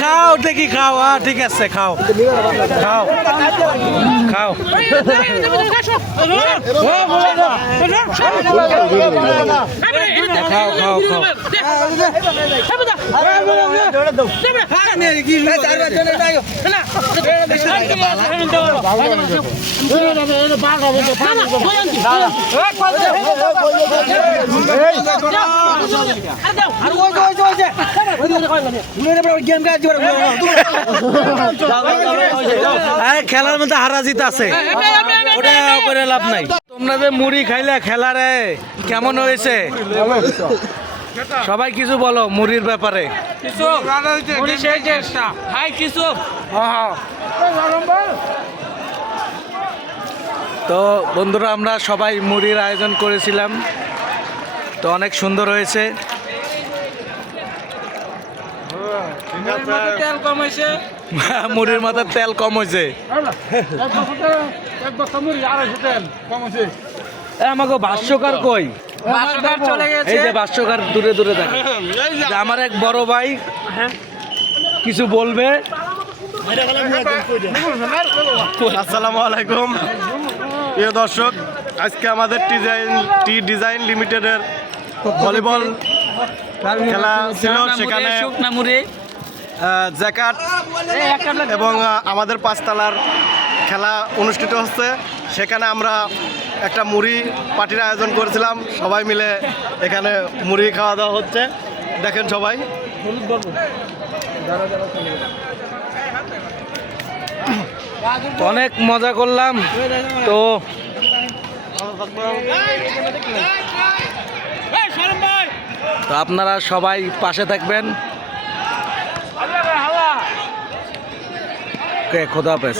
খাও দেখি খাও, ঠিক আছে খাও খাও খাও খাও খাও খাও। খেলার মধ্যে হারা জিত আছে, ওটা করে লাভ নাই। তোমরা যে মুড়ি খাইলে খেলারে কেমন হয়েছে সবাই কিছু বলো মুড়ির ব্যাপারে। তো বন্ধুরা আমরা সবাই মুড়ির আয়োজন করেছিলাম, তো অনেক সুন্দর হয়েছে। মুড়ির মাথার তেল কম হয়েছে। আমাকে ভাষ্যকার কই? এই যে ভাষ্যকার দূরে দূরে থাকে। আমার এক বড় ভাই কিছু বলবে। আসসালামু আলাইকুম প্রিয় দর্শক, আজকে আমাদের টি ডিজাইন লিমিটেডের ভলিবল খেলা ছিল। সেখানে জ্যাকাট এবং আমাদের পাঁচতলার খেলা অনুষ্ঠিত হচ্ছে। সেখানে আমরা একটা মুড়ি পার্টির আয়োজন করেছিলাম, সবাই মিলে এখানে মুড়ি খাওয়া দাওয়া হচ্ছে, দেখেন সবাই। অনেক মজা করলাম। তো আপনারা সবাই পাশে থাকবেন। খোদা হাফেজ।